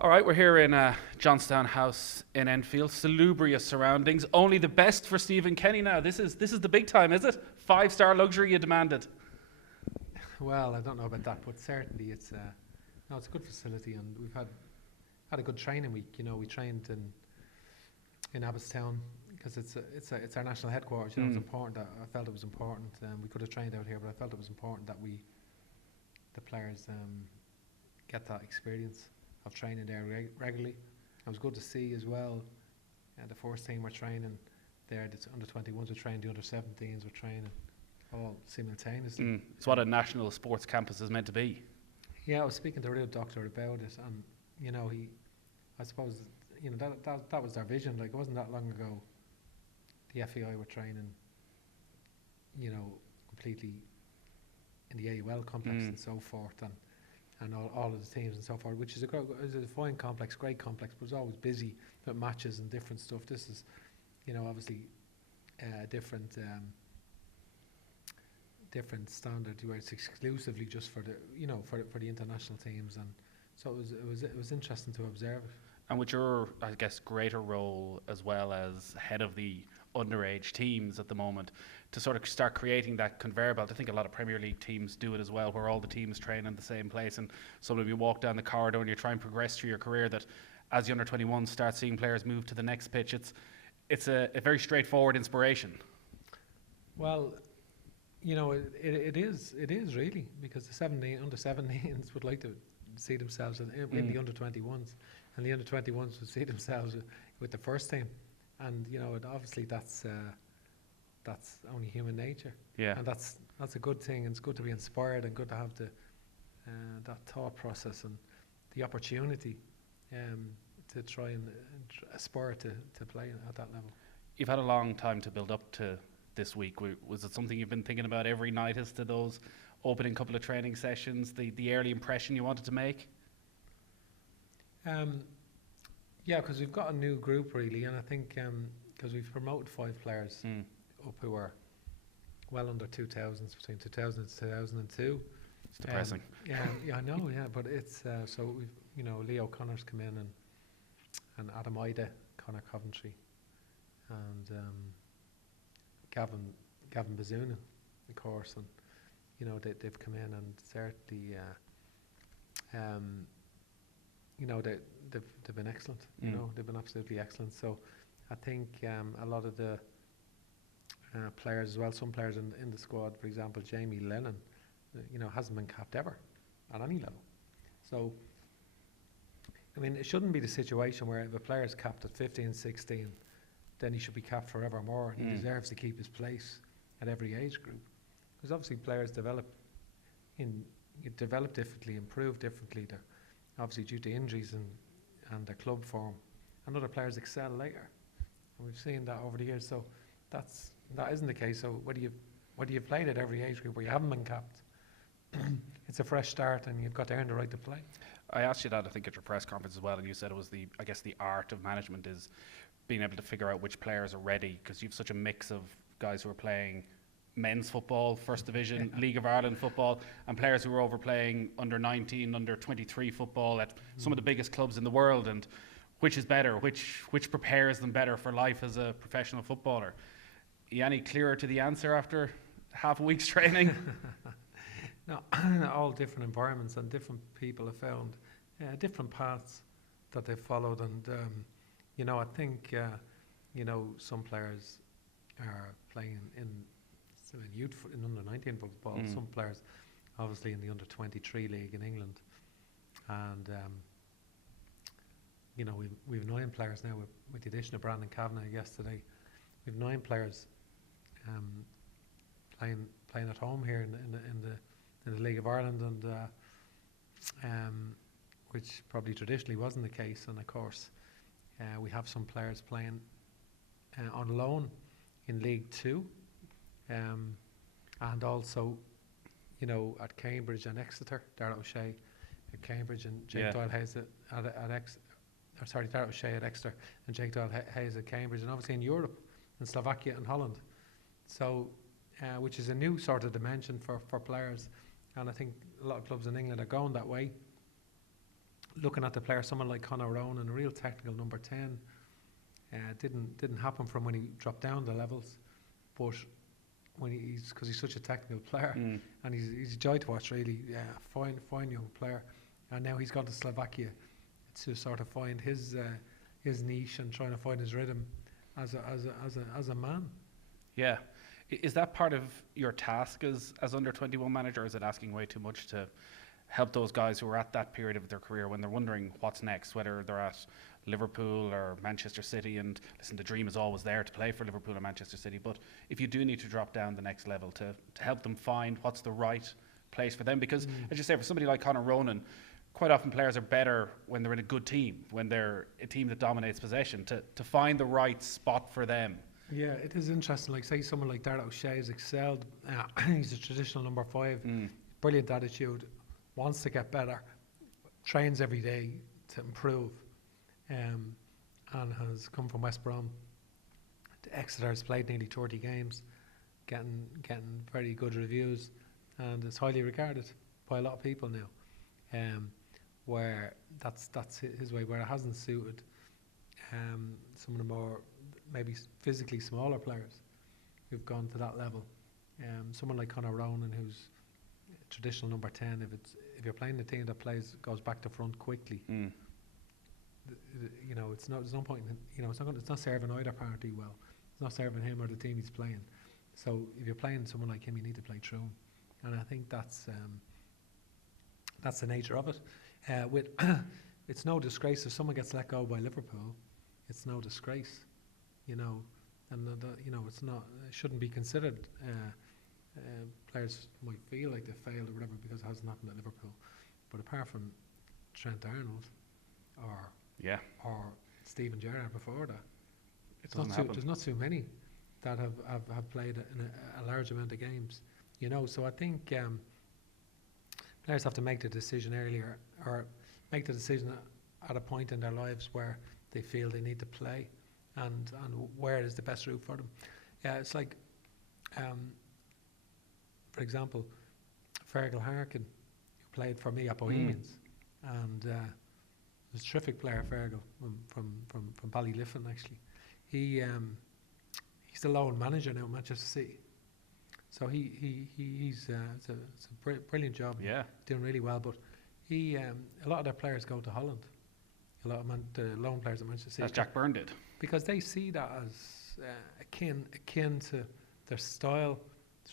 All right, we're here in Johnstown House in Enfield. Salubrious surroundings. Only the best for Stephen Kenny now. This is the big time, is it? 5-star luxury you demanded. Well, I don't know about that, but certainly it's a good facility, and we've had a good training week. You know, we trained in Abbottstown because it's our national headquarters. You know, it's important. I felt it was important. We could have trained out here, but I felt it was important that the players get that experience of training there regularly. It was good to see as well. The first team were training there. The under 21s were training. The under 17s were training all simultaneously. It's what a national sports campus is meant to be. Yeah, I was speaking to a real doctor about it, and you know, I suppose, you know, that was their vision. Like, it wasn't that long ago, the FAI were training, you know, completely in the AUL complex and so forth, and all of the teams and so forth, which is a fine complex, great complex, but it's always busy with matches and different stuff. This is, you know, obviously different standard where it's exclusively just for the, you know, for the international teams, and so it was interesting to observe it. And with your, I guess, greater role as well as head of the underage teams at the moment, to sort of start creating that conveyor belt. I think a lot of Premier League teams do it as well, where all the teams train in the same place, and suddenly you walk down the corridor and you try and progress through your career, that as the under 21s start seeing players move to the next pitch, it's a very straightforward inspiration. Well, you know, it is really, because the under 17s would like to see themselves in the under 21s, and the under 21s would see themselves with the first team, and you know, obviously that's only human nature. Yeah, and that's a good thing, and it's good to be inspired and good to have that thought process and the opportunity to try and aspire to play at that level. You've had a long time to build up to this week. Was it something you've been thinking about every night as to those opening couple of training sessions, the early impression you wanted to make? Yeah, because we've got a new group really, and I think because we've promoted 5 players up who are well under 2000s, between 2000 and 2002. It's depressing. Yeah, I know. Yeah, but it's so we've, you know, Leo Connor's come in, and Adam Ida, Connor Coventry, and Gavin Bazuna, of course, and you know, they've come in, and certainly you know, they've been excellent. You know, they've been absolutely excellent. So I think a lot of the players as well, some players in the squad, for example, Jamie Lennon, you know, hasn't been capped ever at any level. So I mean, it shouldn't be the situation where if a player is capped at 15, 16, then he should be capped forevermore, and he deserves to keep his place at every age group. Because obviously players develop differently, improve differently. They're obviously due to injuries and their club form, and other players excel later. And we've seen that over the years. So that isn't the case. So whether you've played at every age group or you haven't been capped, it's a fresh start, and you've got to earn the right to play. I asked you that, I think, at your press conference as well, and you said it was the art of management is being able to figure out which players are ready, because you've such a mix of guys who are playing men's football, First Division, League of Ireland football, and players who are overplaying under 19, under 23 football at some of the biggest clubs in the world, and which is better, which prepares them better for life as a professional footballer. Are you any clearer to the answer after half a week's training? No, all different environments, and different people have found different paths that they've followed, and you know, I think you know, some players are playing in youth in under 19 football. Some players obviously in the under 23 league in England, and you know, we've 9 players now with the addition of Brandon Kavanagh yesterday. We've 9 players playing at home here in the League of Ireland, and which probably traditionally wasn't the case. And of course, we have some players playing on loan in League 2, and also, you know, at Cambridge and Exeter. Darragh O'Shea at Cambridge and Jake Doyle Hayes Darragh O'Shea at Exeter and Jake Doyle Hayes at Cambridge, and obviously in Europe, in Slovakia and Holland. So, which is a new sort of dimension for players, and I think a lot of clubs in England are going that way. looking at the player, someone like Conor Ronan, a real technical number 10, didn't happen from when he dropped down the levels, but when because he's such a technical player, and he's a joy to watch, really. Fine young player, and now he's gone to Slovakia to sort of find his niche and trying to find his rhythm as a man. Yeah. Is that part of your task as under 21 manager, or is it asking way too much to help those guys who are at that period of their career when they're wondering what's next, whether they're at Liverpool or Manchester City? And listen, the dream is always there to play for Liverpool or Manchester City, but if you do need to drop down the next level to help them find what's the right place for them, because as you say, for somebody like Conor Ronan, quite often players are better when they're in a good team, when they're a team that dominates possession, to find the right spot for them. Yeah, it is interesting. Like, say someone like Darragh O'Shea has excelled. He's a traditional number 5, brilliant attitude, wants to get better, trains every day to improve, and has come from West Brom to Exeter. Has played nearly 30 games, getting very good reviews, and is highly regarded by a lot of people now. Where that's his way. Where it hasn't suited some of the more maybe physically smaller players who've gone to that level. Someone like Conor Ronan, who's a traditional number 10, if you're playing a team that goes back to front quickly, you know, there's no point in, you know, it's not serving either party well. It's not serving him or the team he's playing. So if you're playing someone like him, you need to play through him, and I think that's the nature of it. It's no disgrace if someone gets let go by Liverpool. It's no disgrace, you know, and you know, it shouldn't be considered. Players might feel like they failed or whatever because it hasn't happened at Liverpool, but apart from Trent Arnold or Steven Gerrard before that, there's not too many that have played in a large amount of games, you know. So I think players have to make the decision earlier, or make the decision at a point in their lives where they feel they need to play, and where is the best route for them. Yeah, it's like, for example, Fergal Harkin, who played for me at Bohemians, and was a terrific player, Fergal, from Ballyliffin actually. He's the lone manager now at Manchester City. So he's it's a brilliant job. Yeah, doing really well. But a lot of their players go to Holland. A lot of the loan players at Manchester City. As Jack Byrne did. Because they see that as akin to their style.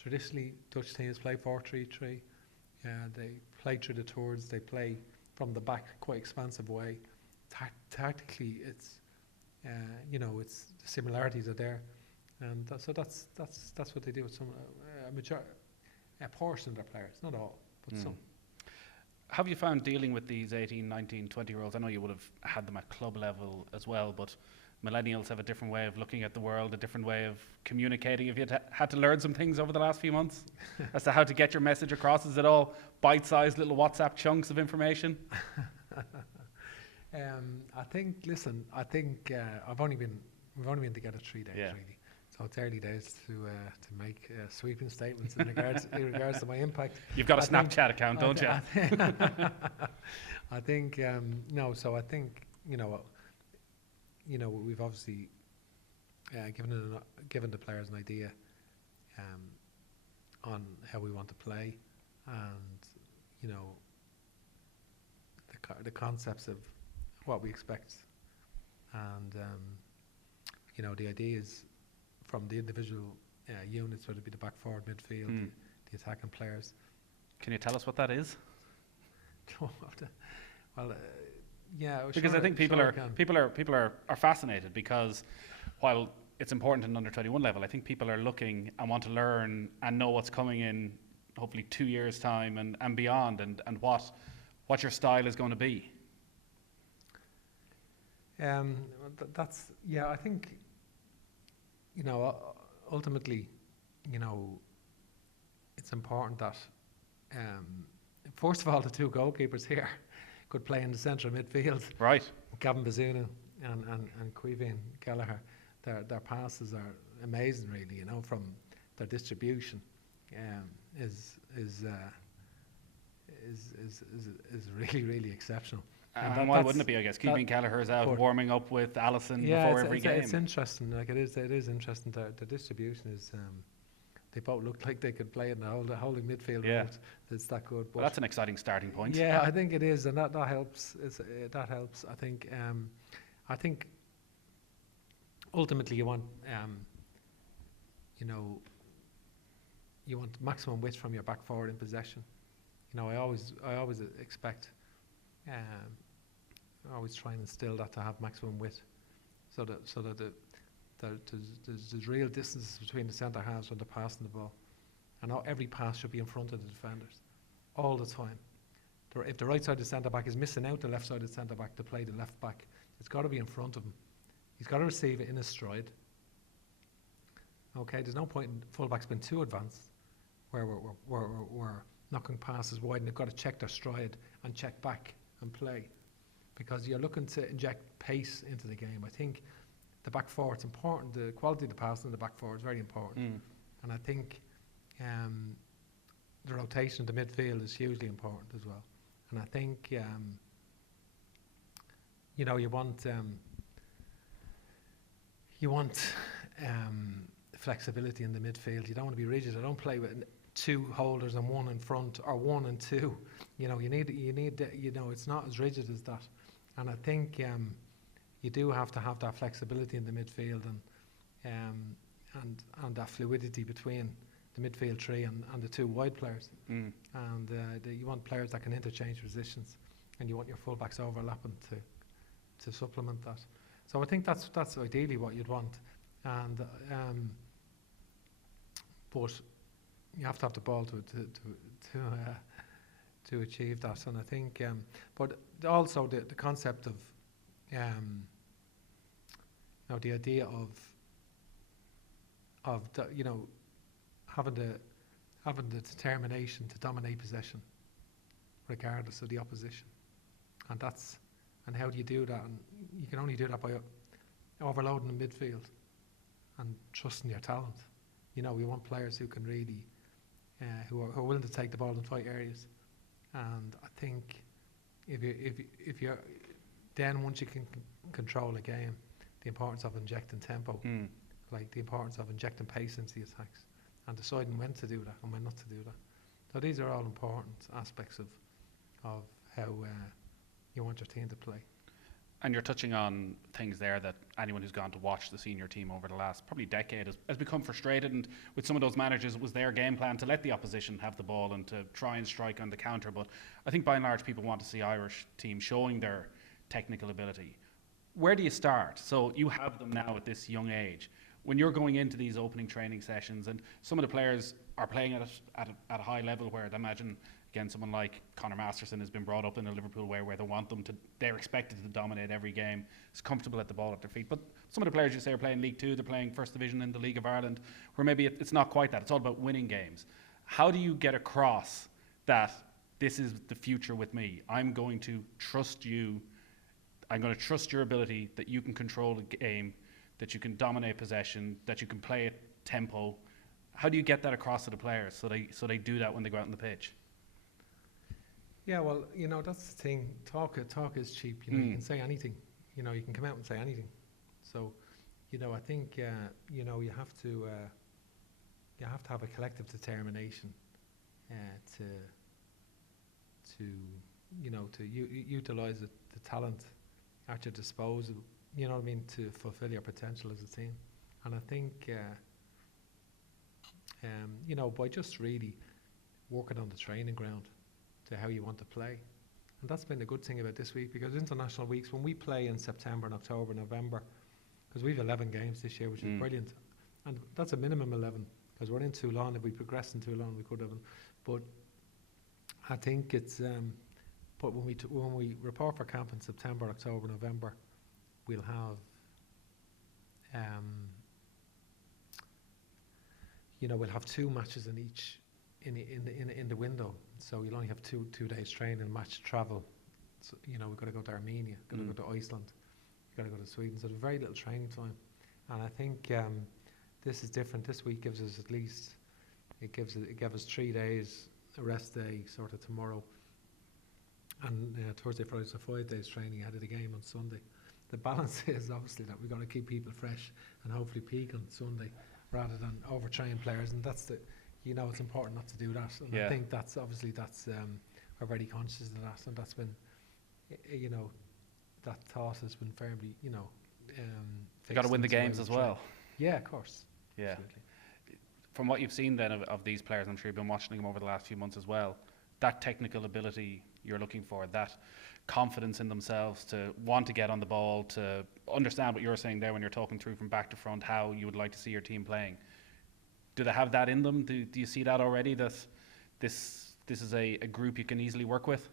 Traditionally, Dutch teams play 4-3-3. They play through the towards. They play from the back, quite expansive way. Tactically, it's you know, it's the similarities are there. And so that's what they do with some a portion of their players, not all, but some. Have you found dealing with these 18, 19, 20-year-olds? I know you would have had them at club level as well, but millennials have a different way of looking at the world, a different way of communicating. Have you had to learn some things over the last few months as to how to get your message across? Is it all bite-sized little WhatsApp chunks of information? I think we've only been together 3 days, really. So it's early days to make sweeping statements in regards to my impact. You've got a Snapchat account, don't you? I think no. So I think you know we've obviously given the players an idea on how we want to play, and you know the concepts of what we expect, and you know the idea is from the individual units, whether it be the back forward, midfield, the attacking players. Can you tell us what that is? Well, yeah. Because I think people are fascinated, because while it's important at an under 21 level, I think people are looking and want to learn and know what's coming in hopefully 2 years' time and beyond, and what your style is going to be. I think, you know, ultimately, you know, it's important that, first of all, the two goalkeepers here could play in the centre of midfield. Right. Gavin Bazunu and Caoimhín Kelleher. Their passes are amazing, really. You know, from their distribution, is really exceptional. And why wouldn't it be? I guess Keegan Kelleher's out warming up with Allison before every game. It's interesting. Like it is interesting. The distribution is. They both look like they could play in the holding midfield. Yeah, it's that good. But well, that's an exciting starting point. Yeah, I think it is, and that helps. That helps. I think ultimately you want you want maximum width from your back forward in possession. I always expect. I always try and instill that to have maximum width, so that there's real distance between the centre halves when they're passing the ball, and every pass should be in front of the defenders, all the time. If the right side of the centre back is missing out the left side of the centre back to play the left back, it's got to be in front of him. He's got to receive it in his stride. Okay, there's no point in fullbacks being too advanced, where we're knocking passes wide and they've got to check their stride and check back and play, because you're looking to inject pace into the game. I think the back forward's important. The quality of the pass in the back forward is very important, and I think the rotation of the midfield is hugely important as well. And I think you want flexibility in the midfield. You don't want to be rigid. I don't play with two holders and one in front or one and two. You need it's not as rigid as that. And I think you do have to have that flexibility in the midfield and that fluidity between the midfield three and the two wide players. And you want players that can interchange positions, and you want your fullbacks overlapping to supplement that. So I think that's ideally what you'd want. And but you have to have the ball to achieve that. And I think, but also the concept of the idea of having the determination to dominate possession regardless of the opposition, and how do you do that? And you can only do that by overloading the midfield and trusting your talent. We want players who can really who are willing to take the ball in tight areas. And I think if you're then, once you can control a game, the importance of injecting tempo, like the importance of injecting pace into the attacks, and deciding when to do that and when not to do that. So these are all important aspects of how you want your team to play. And you're touching on things there that anyone who's gone to watch the senior team over the last probably decade has become frustrated. And with some of those managers, it was their game plan to let the opposition have the ball and to try and strike on the counter. But I think by and large, people want to see Irish teams showing their technical ability. Where do you start? So you have them now at this young age. When you're going into these opening training sessions, and some of the players are playing at a high level, where I'd imagine, again, someone like Conor Masterson has been brought up in a Liverpool way where they're expected to dominate every game, is comfortable at the ball at their feet. But some of the players you say are playing League Two, they're playing First Division in the League of Ireland, where maybe it's not quite that. It's all about winning games. How do you get across that this is the future with me? I'm going to trust you. I'm going to trust your ability that you can control the game, that you can dominate possession, that you can play at tempo. How do you get that across to the players so they do that when they go out on the pitch? Yeah, well, that's the thing. Talk is cheap. You can say anything. You can come out and say anything. So, I think you have to have a collective determination to utilise the talent at your disposal. To fulfil your potential as a team. And I think by just really working on the training ground to how you want to play. And that's been the good thing about this week, because international weeks, when we play in September and October, November, because we have 11 games this year, which is brilliant, and that's a minimum 11, because we're in Toulon. If we progress in Toulon, we could have them. But I think it's but when we report for camp in September, October, November, we'll have we'll have 2 matches in each in the window. So you'll only have two days training, match travel. So, we've got to go to Armenia, got to go to Iceland, got to go to Sweden. So there's very little training time. And I think this is different. This week gives us it gave us 3 days, a rest day sort of tomorrow, and Thursday, Friday, so 5 days training ahead of the game on Sunday. The balance is obviously that we've got to keep people fresh and hopefully peak on Sunday rather than overtrain players, and that's the, it's important not to do that. And I think that's obviously we're very conscious of that, and that's been, that thought has been firmly, you got to win the games as well. Yeah, of course. Yeah. Absolutely. From what you've seen then of these players, I'm sure you've been watching them over the last few months as well, that technical ability you're looking for, that confidence in themselves to want to get on the ball, to understand what you're saying there when you're talking through from back to front, how you would like to see your team playing. Do they have that in them? Do you see that already, that this is a group you can easily work with?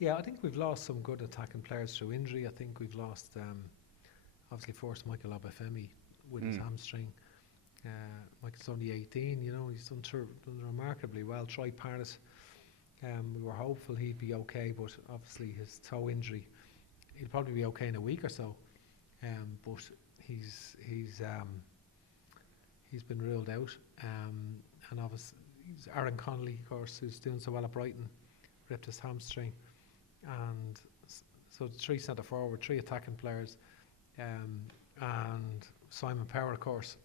Yeah, I think we've lost some good attacking players through injury. I think we've lost, obviously, first Michael Obafemi with his hamstring. Michael's only 18, he's done remarkably well. Troy Parrott, we were hopeful he'd be okay, but obviously his toe injury, he'll probably be okay in a week or so. But he's been ruled out. And obviously Aaron Connolly, of course, who's doing so well at Brighton, ripped his hamstring. And so 3 centre forward, 3 attacking players, and Simon Power, of course,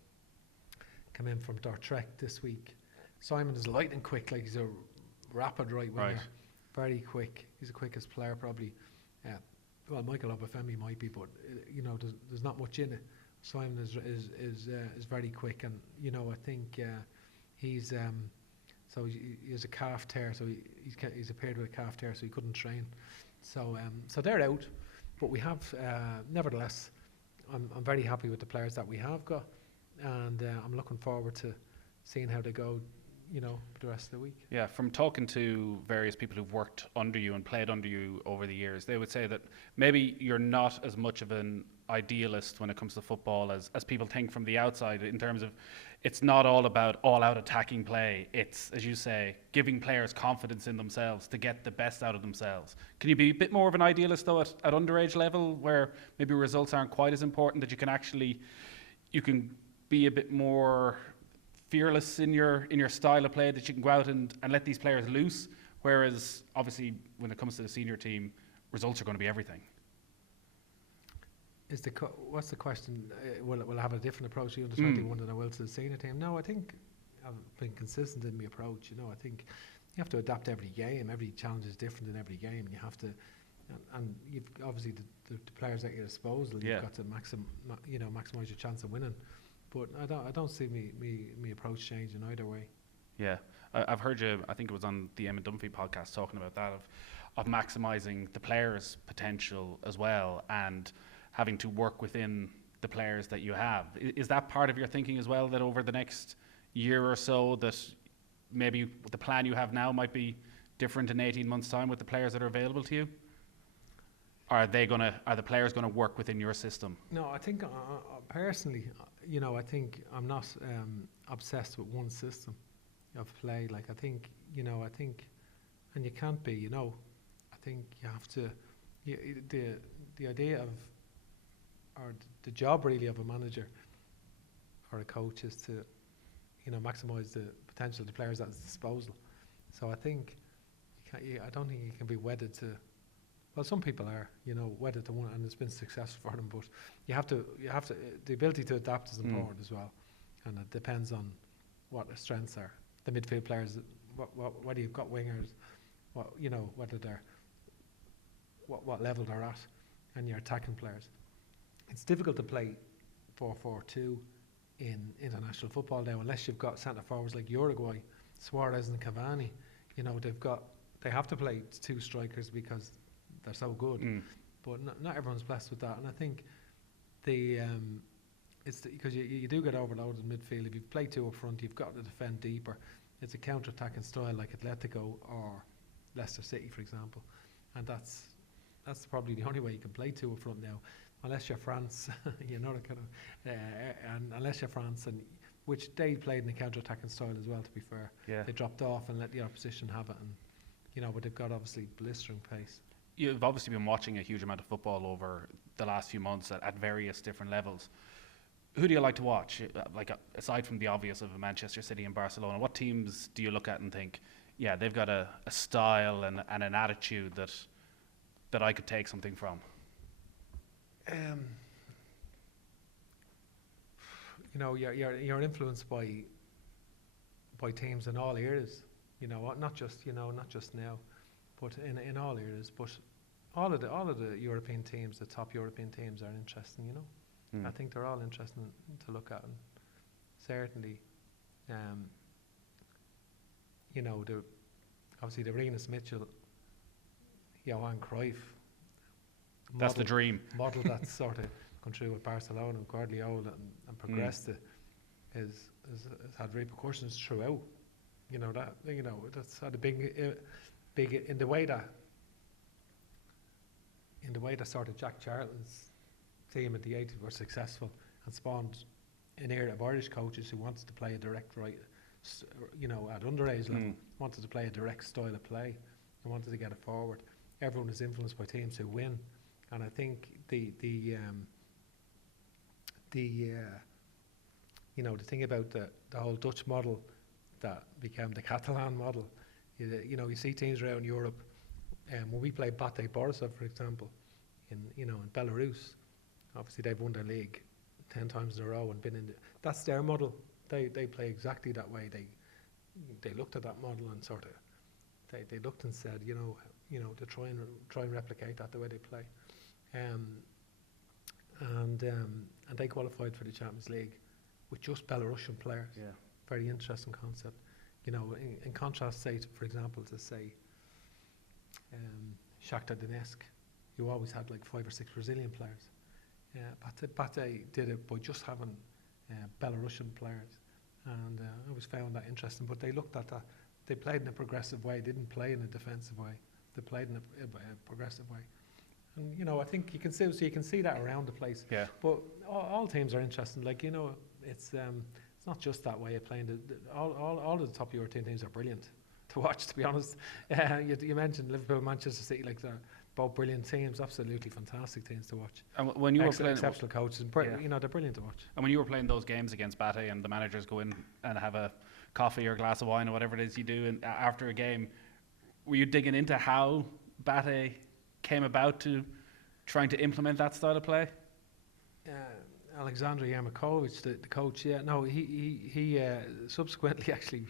come in from Dordrecht this week. Simon is lightning quick, like he's a rapid right winger, very quick. He's the quickest player probably. Well, Michael Obafemi might be, but there's not much in it. Simon is very quick, and I think he's so he has a calf tear, so he's appeared with a calf tear, so he couldn't train. So they're out, but we have nevertheless. I'm very happy with the players that we have got, and I'm looking forward to seeing how they go, the rest of the week. Yeah, from talking to various people who've worked under you and played under you over the years, they would say that maybe you're not as much of an idealist when it comes to football as people think from the outside, in terms of it's not all about all-out attacking play. It's, as you say, giving players confidence in themselves to get the best out of themselves. Can you be a bit more of an idealist, though, at underage level, where maybe results aren't quite as important, that you can be a bit more fearless in your style of play, that you can go out and let these players loose, whereas obviously when it comes to the senior team, results are going to be everything? What's the question? Will I have a different approach to the under-21 than I will to the senior team? No, I think I've been consistent in my approach. I think you have to adapt every game. Every challenge is different in every game. You have to, and you've obviously the players at your disposal. You've got to maximise your chance of winning. But I don't see me approach changing either way. Yeah, I've heard you. I think it was on the Emma Dunphy podcast talking about that of maximising the players' potential as well, and having to work within the players that you have. Is that part of your thinking as well, that over the next year or so, that maybe the plan you have now might be different in 18 months' time with the players that are available to you? Are the players gonna work within your system? No, I think personally, I think I'm not obsessed with one system of play. Like I think, and you can't be. I think you have to. The idea of, or the job really of a manager or a coach is to, maximise the potential of the players at his disposal. So I think I don't think you can be wedded to. Well, some people are, wedded to one, and it's been successful for them. But you have to. The ability to adapt is important as well, and it depends on what the strengths are. The midfield players, whether you've got wingers, whether they're what level they're at, and your attacking players. It's difficult to play 4-4-2 in international football now unless you've got centre forwards like Uruguay, Suarez and Cavani. They have to play 2 strikers because they're so good. But not everyone's blessed with that, and I think it's because you do get overloaded in midfield. If you play 2 up front, you've got to defend deeper. It's a counter-attacking style like Atletico or Leicester City, for example, and that's probably the only way you can play 2 up front now, unless you're France. And unless you're France, and which they played in a counter-attacking style as well. To be fair, they dropped off and let the opposition have it, and but they've got obviously blistering pace. You've obviously been watching a huge amount of football over the last few months at various different levels. Who do you like to watch? Like aside from the obvious of Manchester City and Barcelona, what teams do you look at and think, yeah, they've got a style and an attitude that I could take something from. Um, you're influenced by teams in all areas. Not just now, but in all areas. But all of the European teams, the top European teams, are interesting. I think they're all interesting to look at, and certainly, obviously the Rinus Mitchell, Johan Cruyff. That's the dream. Model that's sort of gone through with Barcelona and Guardiola and progressed it has had repercussions throughout. That's had a big in the way that sort of Jack Charlton's team in the 80s were successful and spawned an era of Irish coaches who wanted to play a direct at underage level, wanted to play a direct style of play and wanted to get it forward. Everyone is influenced by teams who win, and I think the thing about the whole Dutch model that became the Catalan model, you see teams around Europe, when we play Bate Borisov, for example, in Belarus, obviously they've won their league 10 times in a row and been in that's their model. They play exactly that way. They looked at that model and sort of they looked and said, to try and replicate that the way they play, and they qualified for the Champions League with just Belarusian players. Yeah. Very interesting concept. In contrast, say, for example, to say Shakhtar Donetsk, you always had like 5 or 6 Brazilian players. Bate did it by just having Belarusian players, and I always found that interesting. But they looked at that. They played in a progressive way. They didn't play in a defensive way. They played in a progressive way. And I think you can see that around the place. Yeah. But all teams are interesting. Like it's not just that way of playing. All of the top European teams are brilliant to watch. To be honest, you mentioned Liverpool, Manchester City, like they're both brilliant teams. Absolutely fantastic teams to watch. And when you were playing, exceptional coaches, they're brilliant to watch. And when you were playing those games against Bate and the managers go in and have a coffee or a glass of wine or whatever it is you do after a game, were you digging into how Bate came about to trying to implement that style of play? Alexander Yarmakovich, the coach, he subsequently actually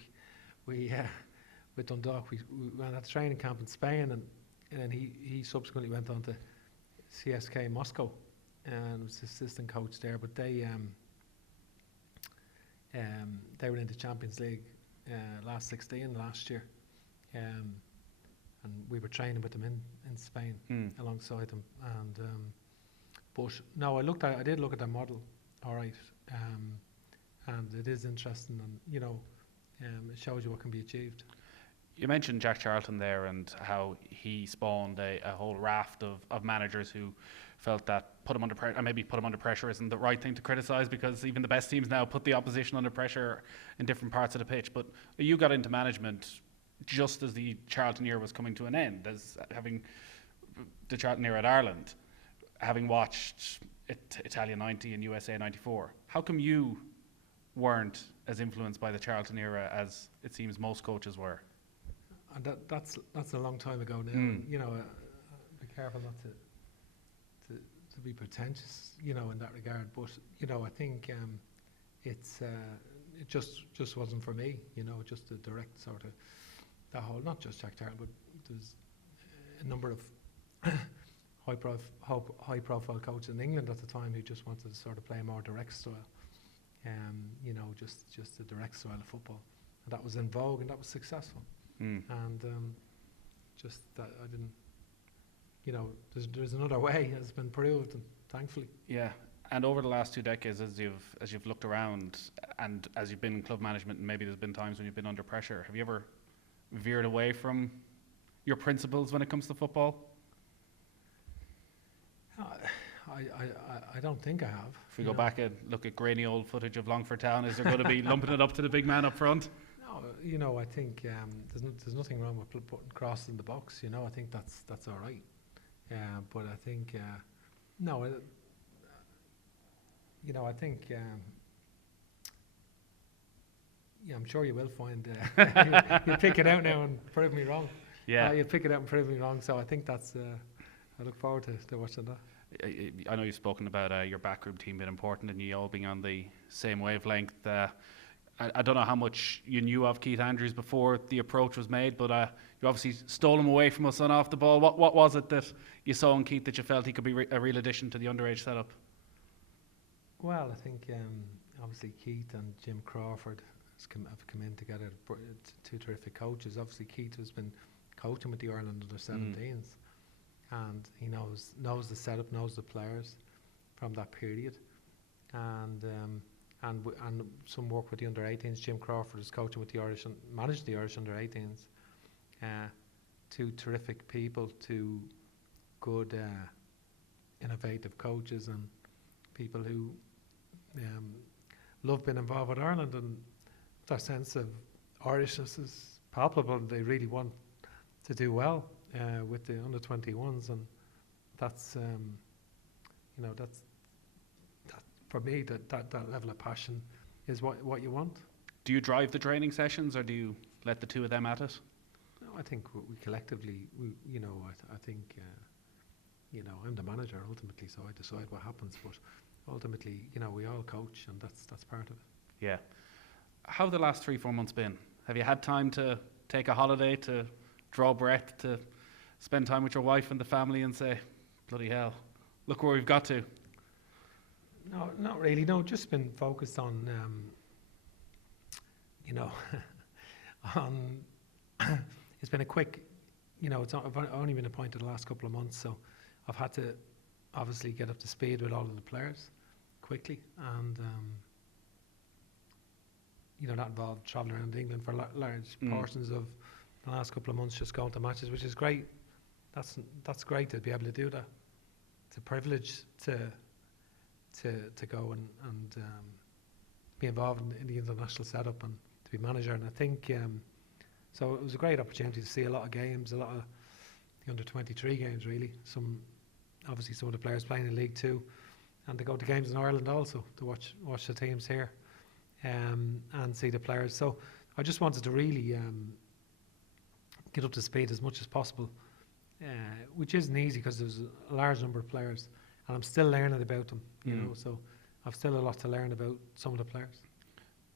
we with Dundalk we went at a training camp in Spain, and then he subsequently went on to CSK Moscow and was assistant coach there. But they were in the Champions League last 16 last year, and we were training with them in Spain alongside them. And but no, I did look at their model, all right, and it is interesting, and it shows you what can be achieved. You mentioned Jack Charlton there and how he spawned a whole raft of managers who felt that put him under pressure, and maybe put him under pressure isn't the right thing to criticise, because even the best teams now put the opposition under pressure in different parts of the pitch. But you got into management just as the Charlton era was coming to an end, as having the Charlton era at Ireland, having watched Italia 90 and USA 94. How come you weren't as influenced by the Charlton era as it seems most coaches were? And that's a long time ago now. Be careful not to be pretentious, in that regard. But I think it just wasn't for me. Just the direct sort of that whole, not just Jack Charlton, but there's a number of high profile coaches in England at the time who just wanted to sort of play a more direct style. Just a direct style of football, and that was in vogue and that was successful. And just that I didn't, there's another way, has been proved, and thankfully. Yeah, and over the last 2 decades, as you've looked around, and as you've been in club management, and maybe there's been times when you've been under pressure, have you ever veered away from your principles when it comes to football? I don't think I have. If we go back and look at grainy old footage of Longford Town, is there going to be lumping it up to the big man up front? No, I think there's nothing wrong with putting crosses in the box. I think that's all right. But I think no. I think Yeah, I'm sure you will find. You'll pick it out now and prove me wrong. Yeah. You'll pick it out and prove me wrong. So I think that's. I look forward to watching that. I know you've spoken about your backroom team being important and you all being on the same wavelength. I don't know how much you knew of Keith Andrews before the approach was made, but you obviously stole him away from us on off the ball. What was it that you saw in Keith that you felt he could be a real addition to the underage setup? Well, I think obviously Keith and Jim Crawford have come in together, two terrific coaches. Obviously Keith has been coaching with the Ireland under 17s, and he knows the setup, knows the players from that period, and some work with the under 18s. Jim Crawford is coaching with the Irish and managed the Irish under 18s. Two terrific people, two good innovative coaches, and people who love being involved with Ireland, and their sense of Irishness is palpable. They really want to do well with the under 21s, and that's that's for me that level of passion is what you want. Do you drive the training sessions, or do you let the two of them at it? No, I think we collectively, I think I'm the manager ultimately, so I decide what happens. But ultimately, we all coach, and that's part of it. Yeah. How have the last 3-4 months been? Have you had time to take a holiday, to draw breath, to spend time with your wife and the family and say, bloody hell, look where we've got to? No, not really. No, just been focused on, on. It's been a quick, I've only been appointed the last couple of months, so I've had to obviously get up to speed with all of the players quickly, and that involved travelling around England for large portions of the last couple of months, just going to matches, which is great. That's great to be able to do that. It's a privilege to go and be involved in the international setup and to be manager. And I think so it was a great opportunity to see a lot of games, a lot of the under 23 games really. Obviously some of the players playing in League Two, and to go to games in Ireland also to watch the teams here and see the players. So I just wanted to really get up to speed as much as possible, which isn't easy because there's a large number of players. And I'm still learning about them, so I've still a lot to learn about some of the players.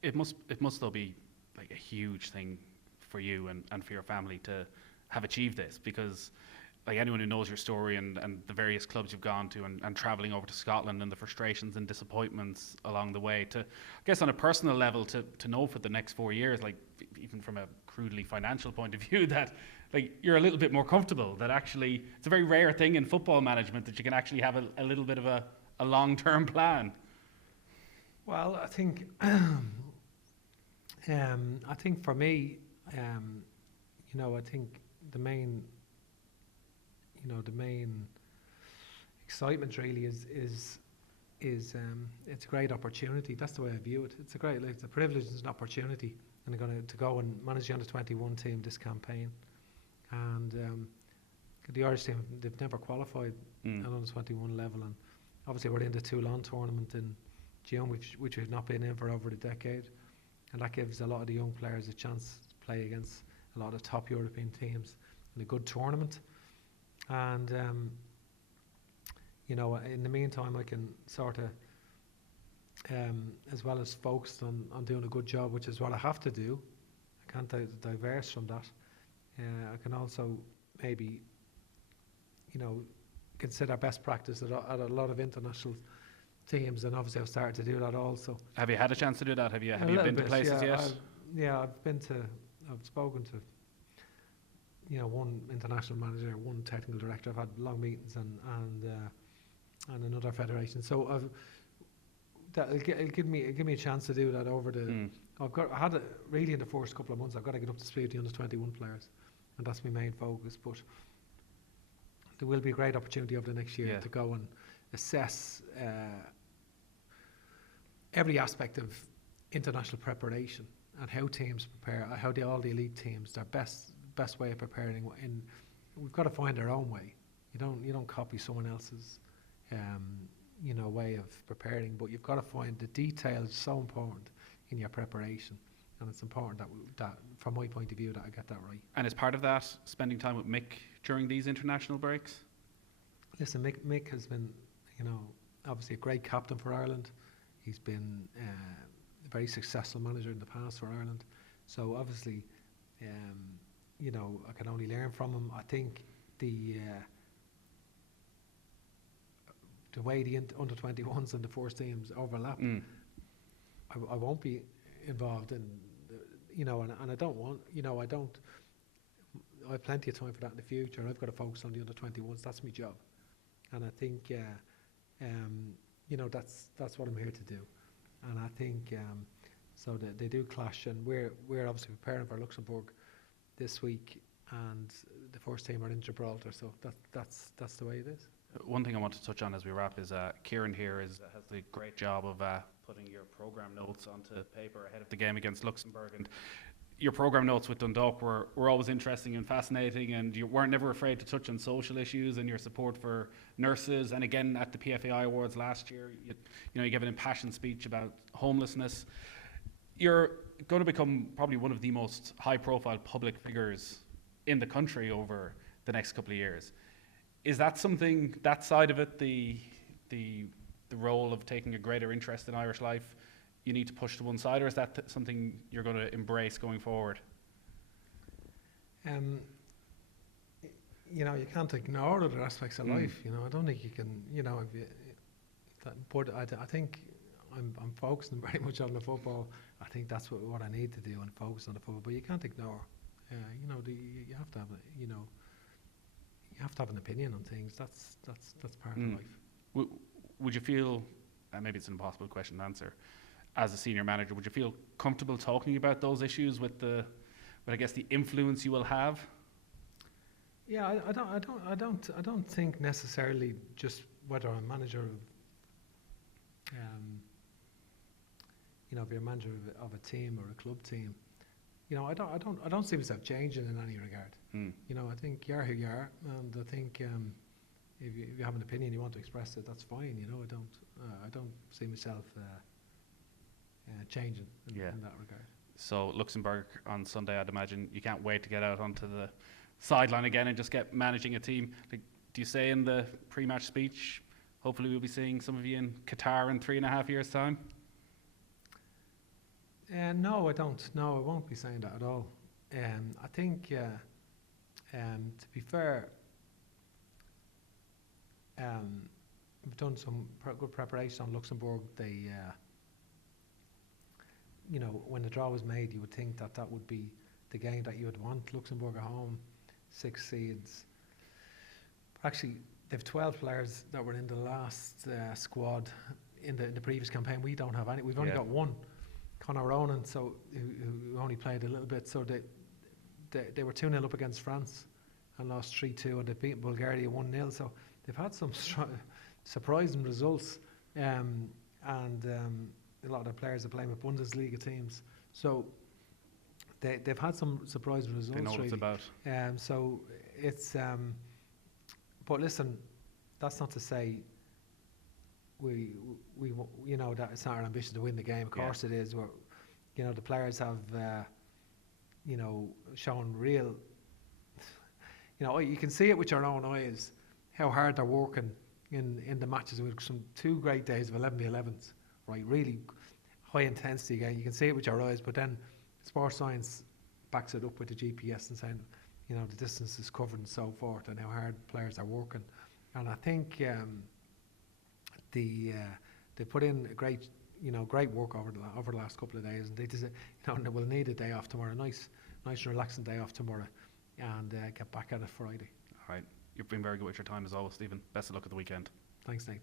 It must though be like a huge thing for you and for your family to have achieved this, because like anyone who knows your story and the various clubs you've gone to and travelling over to Scotland and the frustrations and disappointments along the way, to I guess on a personal level to know for the next 4 years, like even from a crudely financial point of view, that like you're a little bit more comfortable, that actually it's a very rare thing in football management that you can actually have a little bit of a long-term plan. Well, I think for me, I think the main excitement really is it's a great opportunity. That's the way I view it. It's a privilege, it's an opportunity, and I'm going to go and manage the under 21 team this campaign. And the Irish team, they've never qualified at under 21 level, and obviously we're in the Toulon tournament in June, which we've not been in for over a decade, and that gives a lot of the young players a chance to play against a lot of top European teams in a good tournament. And in the meantime, I can sort of, as well as focused on doing a good job, which is what I have to do. I can't diverse from that. I can also maybe, consider best practice at a lot of international teams, and obviously I've started to do that also. Have you had a chance to do that? Have you been to places yet? I've spoken to, one international manager, one technical director. I've had long meetings and another federation. So it'll give me a chance to do that over the. I had it really in the first couple of months. I've got to get up to speed with the under 21 players, and that's my main focus. But there will be a great opportunity over the next year to go and assess every aspect of international preparation and how teams prepare, how all the elite teams, their best way of preparing. And we've got to find our own way. You don't copy someone else's way of preparing, but you've got to find the details so important in your preparation. and it's important that from my point of view, that I get that right. And is part of that spending time with Mick during these international breaks? Listen, Mick has been, obviously a great captain for Ireland. He's been a very successful manager in the past for Ireland. So obviously, I can only learn from him. I think the way the under-21s and the first teams overlap, I won't be involved in, and I don't want, I have plenty of time for that in the future, and I've got to focus on the under-21s. That's my job, and I think, that's what I'm here to do, and I think so they do clash, and we're obviously preparing for Luxembourg this week, and the first team are in Gibraltar, so that's the way it is. One thing I want to touch on as we wrap is Kieran here has the great job of putting your programme notes onto paper ahead of the game against Luxembourg, and your programme notes with Dundalk were always interesting and fascinating, and you weren't never afraid to touch on social issues and your support for nurses, and again at the PFAI Awards last year, you gave an impassioned speech about homelessness. You're going to become probably one of the most high-profile public figures in the country over the next couple of years. Is that something, that side of it, the role of taking a greater interest in Irish life, you need to push to one side, or is that something you're going to embrace going forward? You can't ignore other aspects of life. I don't think you can. But I think I'm focusing very much on the football. I think that's what I need to do, and focus on the football. But you can't ignore. You have to have you have to have an opinion on things. That's part of life. Would you feel, and maybe it's an impossible question to answer, as a senior manager, would you feel comfortable talking about those issues with I guess the influence you will have? Yeah, I don't think necessarily just whether I'm manager of, if you're a manager of a team or a club team, I don't see myself changing in any regard. I think you're who you are, and I think if you have an opinion, you want to express it, that's fine. I don't see myself changing in that regard. So Luxembourg on Sunday, I'd imagine you can't wait to get out onto the sideline again and just get managing a team. Do you say in the pre-match speech, hopefully we'll be seeing some of you in Qatar in 3.5 years' time? No, I don't. No, I won't be saying that at all. I think, to be fair, we've done some good preparation on Luxembourg. They, when the draw was made, you would think that would be the game that you would want. Luxembourg at home, 6 seeds. Actually, they've 12 players that were in the last squad in the previous campaign. We don't have any. We've only got one. Conor Ronan, who only played a little bit, so they were 2-0 up against France and lost 3-2, and they beat Bulgaria 1-0. So they've had some surprising results, and a lot of the players are playing with Bundesliga teams. So they've had some surprising results. They know what it's about. So it's, but listen, that's not to say we that it's not our ambition to win the game. Of course it is. The players have shown real. You can see it with your own eyes how hard they're working in the matches. With some 2 great days of 11v11s, right? Really high intensity game. You can see it with your eyes, but then sports science backs it up with the GPS and saying, the distance is covered and so forth, and how hard players are working. And I think they put in great work over the last couple of days, and they just, they will need a day off tomorrow, nice and relaxing day off tomorrow, and get back at it Friday. All right, you've been very good with your time as always, Stephen. Best of luck at the weekend. Thanks, Nate.